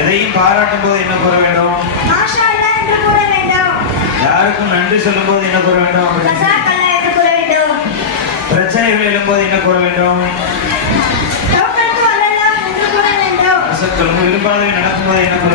எதையும் பாராட்டும் போது என்ன கூற வேண்டும்? யாருக்கும் நன்றி சொல்லும் போது என்ன கூற வேண்டும்? பிரச்சனைகள் எழும்போது என்ன கூற வேண்டும்? விரும்பாதவை நடக்கும் போது என்ன கூற